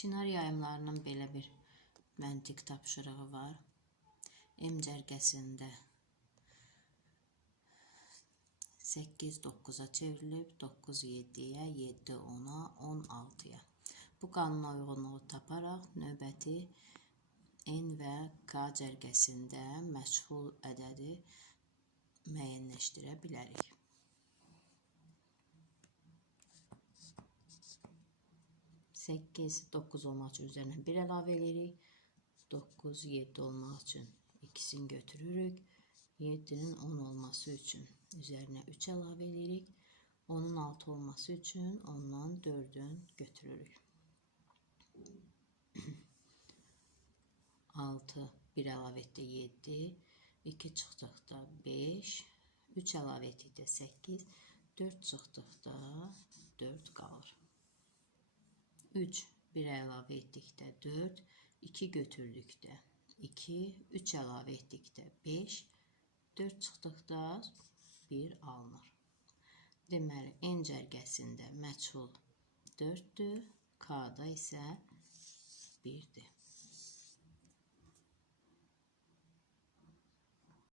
Çinar yayımlarının belə bir məntiq tapşırığı var. M cərgəsində 8 9-a çevrilib, 9 7-yə, 7 10-a, 10 6-ya. Bu qanuna uyğunluğu taparaq növbəti N və K cərgəsində məchul ədədi müəyyənləşdirə bilərik. 8 9 olmaq üçün üzərinə 1 əlavə edirik. 9 7 olmaq üçün ikisini götürürük. 7-nin 10 olması üçün üzərinə 3 əlavə edirik. 10-un 6 olması üçün ondan 4-ün götürürük. 6 1 əlavə etdi 7 2 çıxdıqda 5 3 əlavə etdikdə 8 4 çıxdıqda 4 qalır. 3 1 əlavə etdikdə 4 2 götürdükdə 2 3 əlavə etdikdə 5 4 çıxdıqda 1 alınır. Deməli, N cərgəsində məchul 4-dür, K-da isə 1-dir.